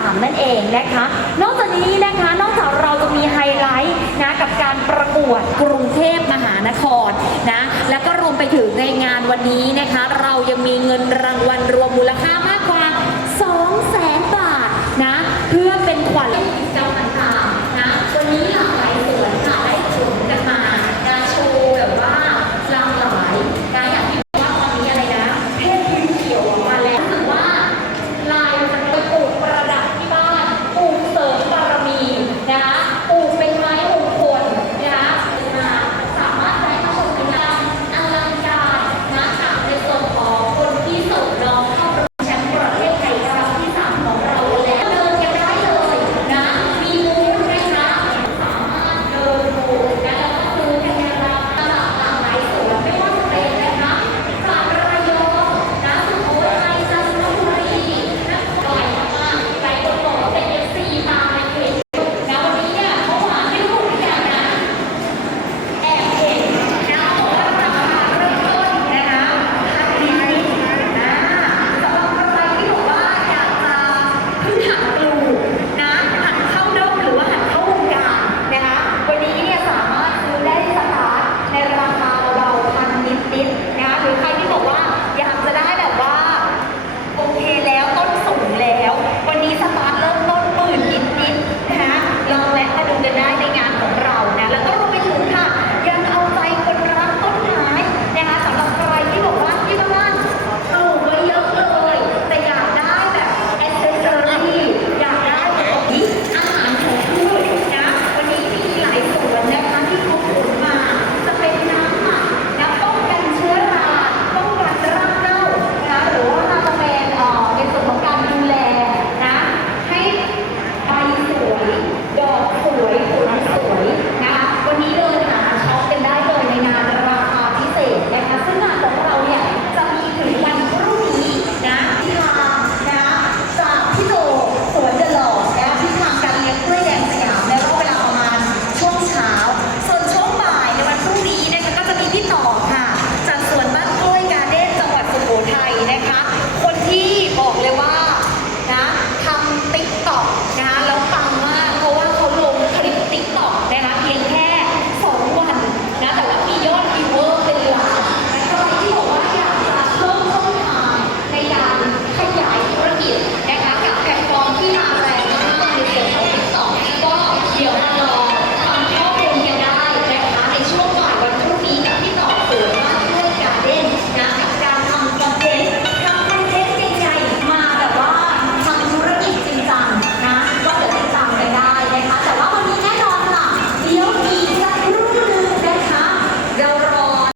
3 นั่นเองนะคะ นอกจากนี้นะคะนอกจากเราจะมีไฮไลท์นะกับการประกวดกรุงเทพมหานครนะแล้วก็รวมไปถึงในงานวันนี้นะคะ เรายังมีเงินรางวัลรวมมูลค่ามากกว่า